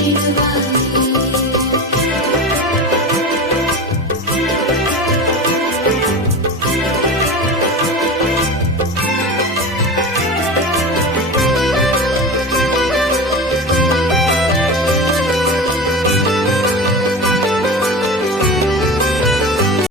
It's